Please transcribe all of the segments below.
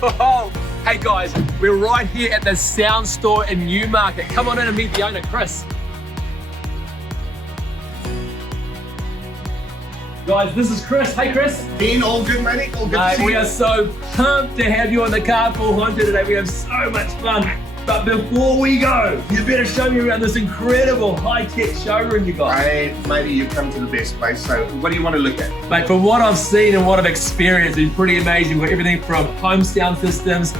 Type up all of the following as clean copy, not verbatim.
Hey guys, we're right here at the sound store in Newmarket. Come on in and meet the owner, Chris. Guys, this is Chris. Hey Chris. Dean, all good, matey? All good to see you. We are so pumped to have you on the Carpool Honcho today. We have so much fun. But before we go, you better show me around this incredible high-tech showroom you got. Hey, matey, you've come to the best place. So what do you want to look at? Mate, from what I've seen and what I've experienced, it's pretty amazing. We've got everything from home sound systems,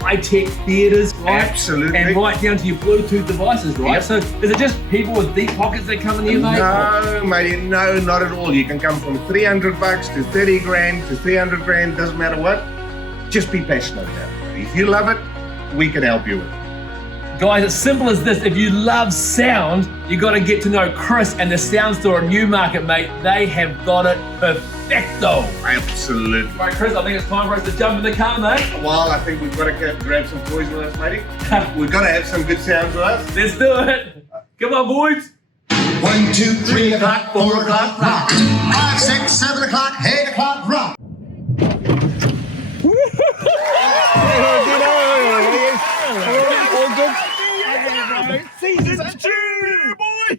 high-tech theatres, right? Absolutely. And right down to your Bluetooth devices, right? Yep. So is it just people with deep pockets that come in here, mate? No, matey, no, not at all. You can come from $300 to 30 grand to 300 grand, doesn't matter what. Just be passionate about it, matey. If you love it, we can help you with it. Guys, it's simple as this. If you love sound, you got to get to know Chris and the sound store in Newmarket, mate. They have got it perfecto. Absolutely. Right, Chris, I think it's time for us to jump in the car, mate. Well, I think we've got to grab some toys with us, matey. We've got to have some good sounds with us. Let's do it. Come on, boys. 1, 2, 3 o'clock, 4 o'clock, rock. 5, 6, 7 o'clock, 8 o'clock, rock. Season 2, boy!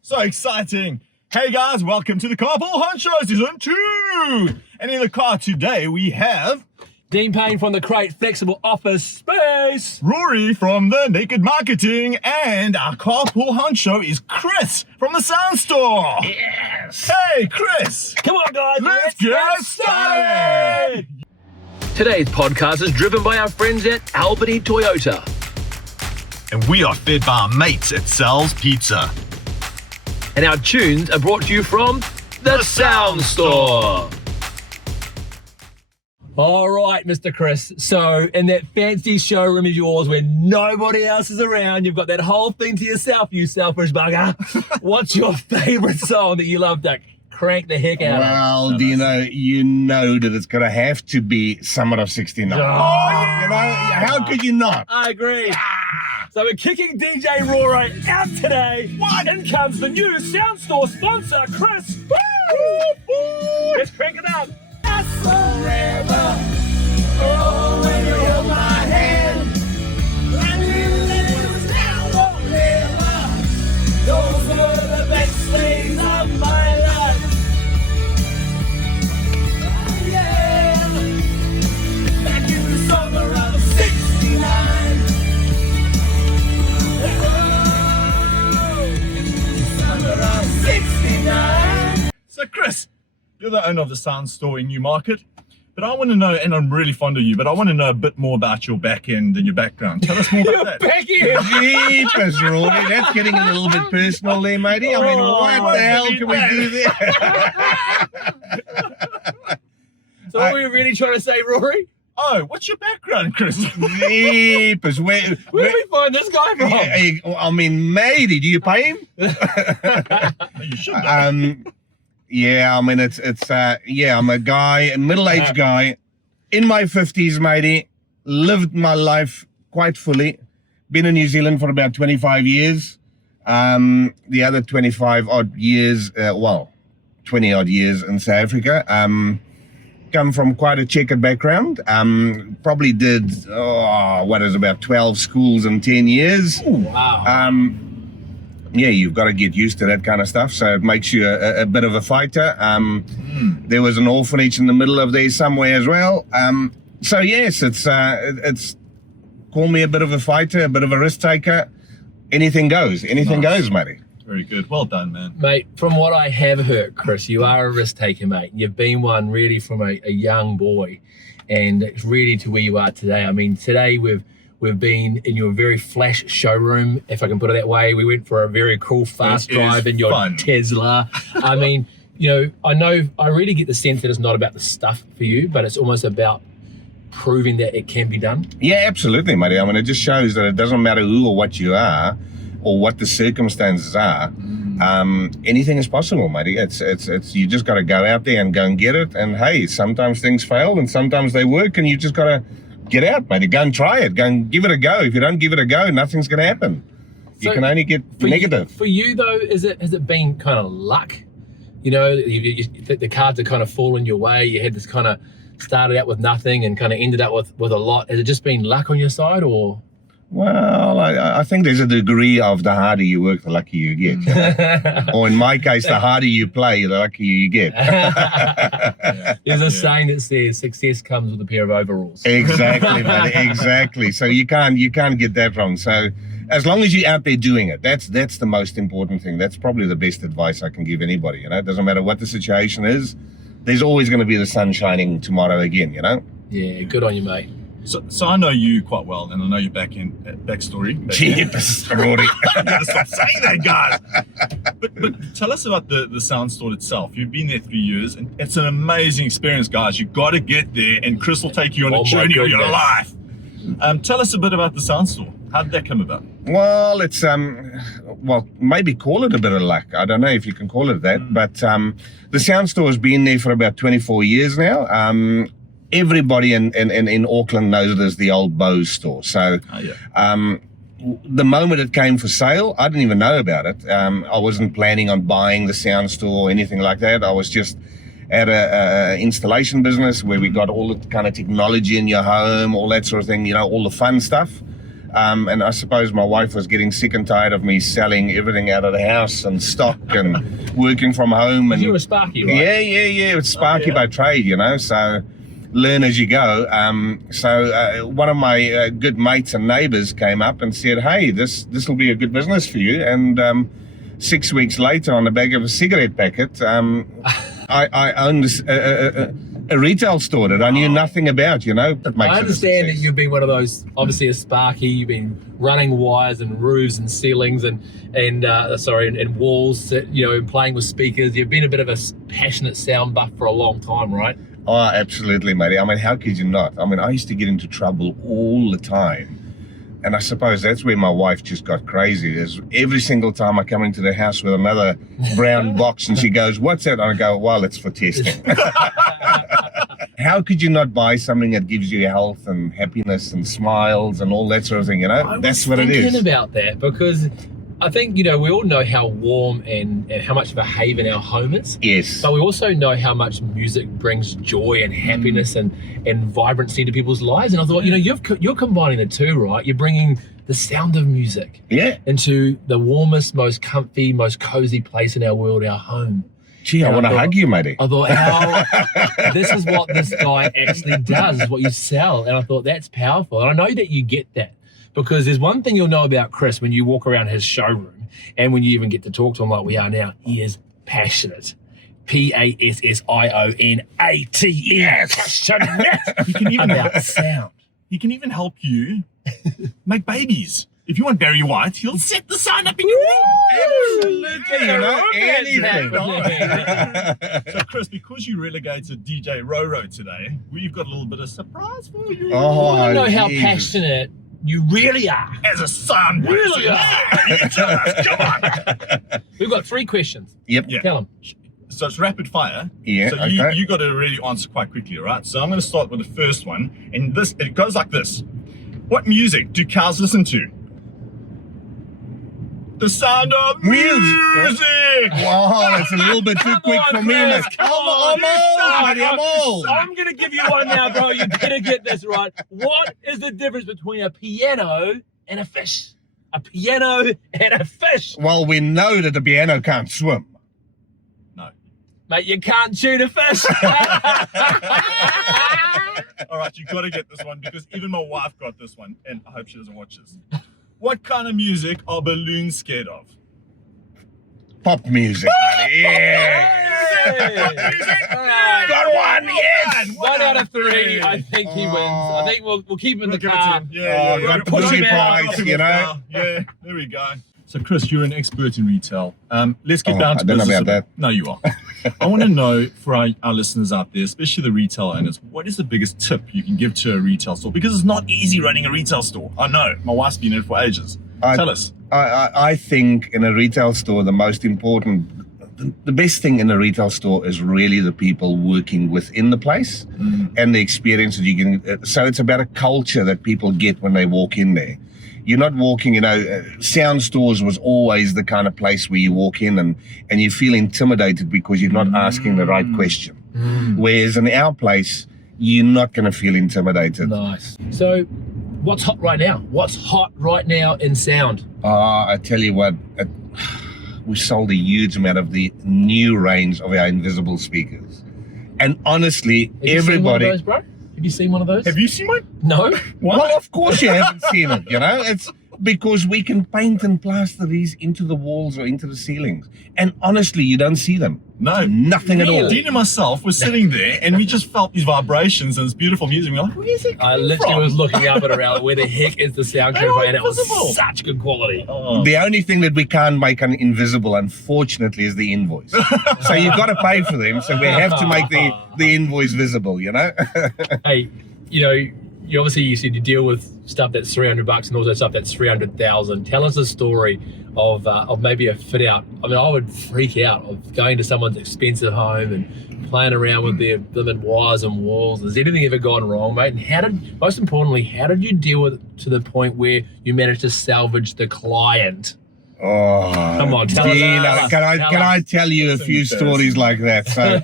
So exciting! Hey guys, welcome to the Carpool Honcho Season 2! And in the car today we have Dean Payne from the Crate Flexible Office Space. Rory from the Naked Marketing, and our Carpool Honcho is Chris from the Sound Store. Yes! Hey Chris! Come on, guys, Let's get started! Today's podcast is driven by our friends at Albany Toyota. And we are fed by our mates at Sal's Pizza. And our tunes are brought to you from the Sound Store. All right, Mr. Chris. So in that fancy showroom of yours where nobody else is around, you've got that whole thing to yourself, you selfish bugger. What's your favorite song that you love to crank the heck out of? Well, do you know that it's going to have to be Summer of 69. Oh, You know, how could you not? I agree. So we're kicking DJ Rory out today. In comes the new Sound Store sponsor, Chris. Woo! Let's crank it up. Forever. Oh, when you hold my hand. I knew that it was now or never. Those were the best days of my life. Oh, yeah. Back in the summer of 69. So Chris, you're the owner of the Sound Store in Newmarket, but I want to know, and I'm really fond of you, but I want to know a bit more about your back end and your background. Tell us more about that. Back in. Jeepers, Rory, that's getting a little bit personal there, matey. I mean, what the hell can we do there? So what were you really trying to say, Rory? Oh, what's your background, Chris? Jeepers, Where did we find this guy from? I mean, matey, do you pay him? You should know. Yeah, I mean, I'm a guy, a middle-aged guy, in my 50s, matey, lived my life quite fully, been in New Zealand for about 25 years, the other 25 odd years, 20 odd years in South Africa, come from quite a checkered background, probably did, about 12 schools in 10 years. Ooh, wow. Yeah, you've got to get used to that kind of stuff, so it makes you a bit of a fighter. There was an orphanage in the middle of there somewhere as well. So yes, it's call me a bit of a fighter, a bit of a risk taker. Anything goes, goes, matey. Very good. Well done, man. Mate, from what I have heard, Chris, you are a risk taker, mate. You've been one really from a young boy, and really to where you are today. I mean, today we've been in your very flash showroom, if I can put it that way. We went for a very cool fast drive in your Tesla. I mean, I really get the sense that it's not about the stuff for you, but it's almost about proving that it can be done. Yeah, absolutely, matey. I mean, it just shows that it doesn't matter who or what you are, or what the circumstances are. Anything is possible, matey. It's you just got to go out there and go and get it. And hey, sometimes things fail and sometimes they work, and you just got to get out, matey. Go and try it. Go and give it a go. If you don't give it a go, nothing's going to happen. You can only get negative. For you though, has it been kind of luck You know, the cards are kind of falling your way. You had this kind of started out with nothing and kind of ended up with a lot. Has it just been luck on your side, or? Well, I think there's a degree of the harder you work, the luckier you get. You know? Or in my case, the harder you play, the luckier you get. There's a saying that says success comes with a pair of overalls. Exactly, buddy, exactly. So you can't get that wrong. So as long as you're out there doing it, that's the most important thing. That's probably the best advice I can give anybody. You know, it doesn't matter what the situation is. There's always going to be the sun shining tomorrow again. You know. Yeah, good on you, mate. So I know you quite well, and I know your backstory. Jeepers, Rory. You gotta stop saying that, guys. But tell us about the sound store itself. You've been there 3 years, and it's an amazing experience, guys. You got to get there, and Chris will take you on a journey of your life. Tell us a bit about the sound store. How did that come about? Well, it's well, maybe call it a bit of luck. I don't know if you can call it that, but the sound store has been there for about 24 years now. Everybody in Auckland knows it as the old Bose store. So the moment it came for sale, I didn't even know about it. I wasn't planning on buying the sound store or anything like that. I was just at a installation business where we got all the kind of technology in your home, all that sort of thing, you know, all the fun stuff. And I suppose my wife was getting sick and tired of me selling everything out of the house and stock and working from home. And you were a Sparky, right? Yeah. It's Sparky by trade, you know, so learn as you go. So one of my good mates and neighbors came up and said, hey, this will be a good business for you. And 6 weeks later, on the back of a cigarette packet, I owned a retail store that I knew nothing about, you know. I understand that you've been one of those, obviously a Sparky, you've been running wires and roofs and ceilings and walls, you know, playing with speakers. You've been a bit of a passionate sound buff for a long time, right? Oh, absolutely, mate. I mean, how could you not? I mean, I used to get into trouble all the time. And I suppose that's where my wife just got crazy. Is every single time I come into the house with another brown box and she goes, what's that? And I go, well, it's for testing. How could you not buy something that gives you health and happiness and smiles and all that sort of thing, you know? That's what it is. I was thinking about that because I think, you know, we all know how warm and how much of a haven our home is. Yes. But we also know how much music brings joy and happiness and vibrancy to people's lives. And I thought, you know, you're combining the two, right? You're bringing the sound of music into the warmest, most comfy, most cozy place in our world, our home. Gee, I want to hug you, matey. I thought, this is what this guy actually does, is what you sell. And I thought, that's powerful. And I know that you get that. Because there's one thing you'll know about Chris when you walk around his showroom and when you even get to talk to him like we are now, he is passionate. Passionate. He can even about sound. He can even help you make babies. If you want Barry White, he'll set the sign up in your room. Absolutely, you know, anything. So, Chris, because you relegated DJ Roro today, we've got a little bit of surprise for you. Oh, I know how passionate you really are. As a son, really are. Yeah, you tell us. Come on. We've got 3 questions. Yep. Yeah. Tell them. So it's rapid fire. Yeah, so okay. you got to really answer quite quickly, all right? So I'm going to start with the first one, and it goes like this. What music do cows listen to? The sound of music. Wow, that's a little bit too quick for me. Chris, I'm old. I'm going to give you one now, bro. You better get this right. What is the difference between a piano and a fish? A piano and a fish. Well, we know that the piano can't swim. No. Mate, you can't tune a fish. All right, you got to get this one because even my wife got this one, and I hope she doesn't watch this. What kind of music are balloons scared of? Pop music, buddy. Yeah. Right. Got one, yes. 1 out of 3. I think he wins. I think we'll keep him in the car. Yeah, you got to push push him your out. price, you know. Yeah, there we go. So, Chris, you're an expert in retail. Let's get down to I don't know business. about that. No, you are. I want to know for our listeners out there, especially the retail owners, what is the biggest tip you can give to a retail store? Because it's not easy running a retail store. I know. My wife's been in it for ages. Tell us. I think in a retail store, the most important, the best thing in a retail store is really the people working within the place and the experience that you can. So it's about a culture that people get when they walk in there. you're not walking, sound stores was always the kind of place where you walk in and you feel intimidated because you're not asking the right question. Whereas in our place, you're not going to feel intimidated. Nice. So what's hot right now? What's hot right now in sound? I tell you what, we sold a huge amount of the new range of our invisible speakers. And honestly, Have you seen one of those, bro? Have you seen one of those? Have you seen one? No. Well, of course you haven't seen it, It's because we can paint and plaster these into the walls or into the ceilings. And honestly, you don't see them. No. Nothing at all. Dean and myself were sitting there and we just felt these vibrations and this beautiful music. We're like, where is it I coming literally from? was looking up and around, where the heck is the sound They coming are from? And it invisible. was such good quality. Oh. The only thing that we can't make invisible, unfortunately, is the invoice. So you've got to pay for them. So we have to make the invoice visible, Hey, you obviously you said you deal with stuff that's $300 and also stuff that's 300,000. Tell us a story of maybe a fit out. I mean, I would freak out of going to someone's expensive home and playing around with their blooming wires and walls. Has anything ever gone wrong, mate? And most importantly, how did you deal with it to the point where you managed to salvage the client? Oh, Come on, tell us. Can I tell you a few stories like that? So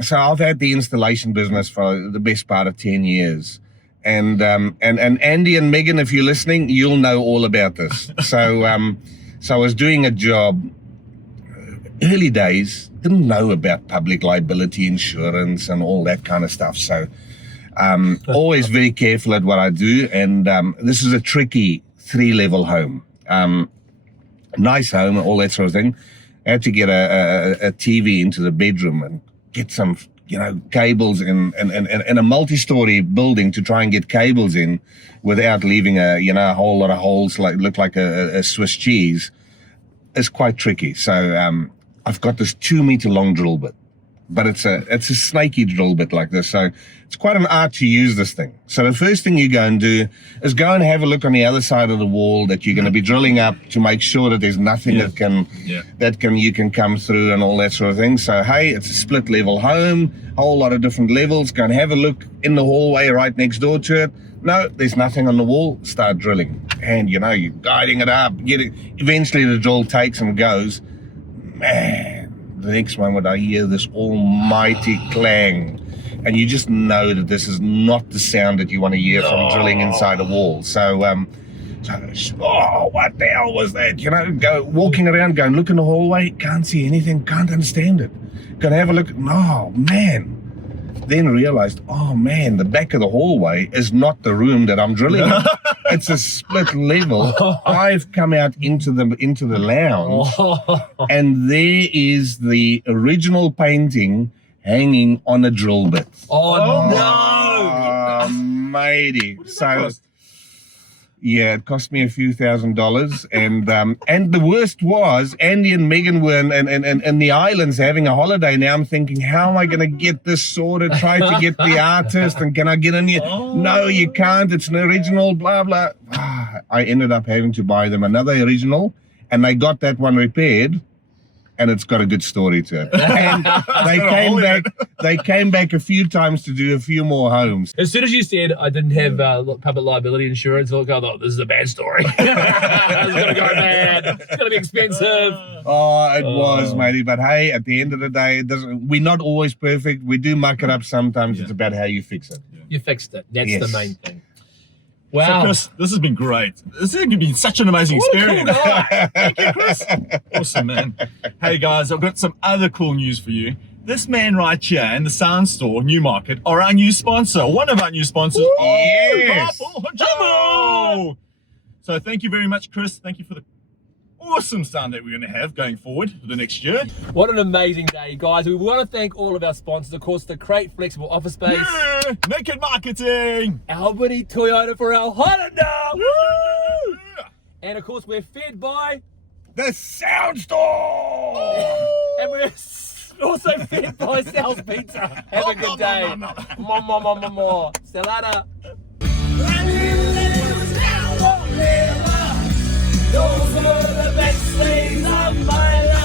So I've had the installation business for the best part of 10 years. And Andy and Megan, if you're listening, you'll know all about this. So I was doing a job, early days, didn't know about public liability insurance and all that kind of stuff. So always very careful at what I do. And this is a tricky 3-level home. Nice home, all that sort of thing. I had to get a TV into the bedroom and get some, cables in a multi-story building to try and get cables in without leaving a whole lot of holes look like a Swiss cheese. It's quite tricky. So I've got this 2-meter long drill bit, but it's a snaky drill bit like this. So it's quite an art to use this thing. So the first thing you go and do is go and have a look on the other side of the wall that you're going to be drilling up to make sure that there's nothing you can come through and all that sort of thing. So hey, it's a split level home, whole lot of different levels. Go and have a look in the hallway right next door to it. No, there's nothing on the wall. Start drilling, and you're guiding it up. Eventually the drill takes and goes. Man, the next moment I hear this almighty clang, and you just know that this is not the sound that you want to hear from drilling inside a wall. So what the hell was that? Go walking around, going look in the hallway, can't see anything, can't understand it. Gonna have a look. No, man. Then realized, oh man, the back of the hallway is not the room that I'm drilling in. It's a split level. I've come out into the lounge, and there is the original painting hanging on a drill bit. Oh no! Matey. What did that cost? Yeah, it cost me a few $1,000s, and the worst was Andy and Megan were in the islands having a holiday. Now I'm thinking, how am I going to get this sorted? Try to get the artist, and can I get in here? No, you can't. It's an original. Blah blah. I ended up having to buy them another original, and they got that one repaired. And it's got a good story to it. And they came back a few times to do a few more homes. As soon as you said I didn't have public liability insurance, I thought this is a bad story. It's gonna go bad. It's gonna be expensive. Oh, it was, matey. But hey, at the end of the day, we're not always perfect. We do muck it up sometimes. It's about how you fix it. You fixed it. That's the main thing. So Wow. Chris, this has been great. This has been such an amazing experience. Cool guy. Thank you, Chris. Awesome, man. Hey, guys, I've got some other cool news for you. This man right here in the sound store, Newmarket, are our new sponsor. One of our new sponsors. Yes. Carpool, Honcho. So thank you very much, Chris. Thank you for the awesome sound that we're going to have going forward for the next year. What an amazing day, guys. We want to thank all of our sponsors. Of course, the Crate Flexible Office Space. Yeah. Naked Marketing. Albany Toyota for our Highlander. Woo. And of course, we're fed by... The Sound Store! And we're also fed by Sal's Pizza. Have a good day. More. Salada. Those were the best days of my life.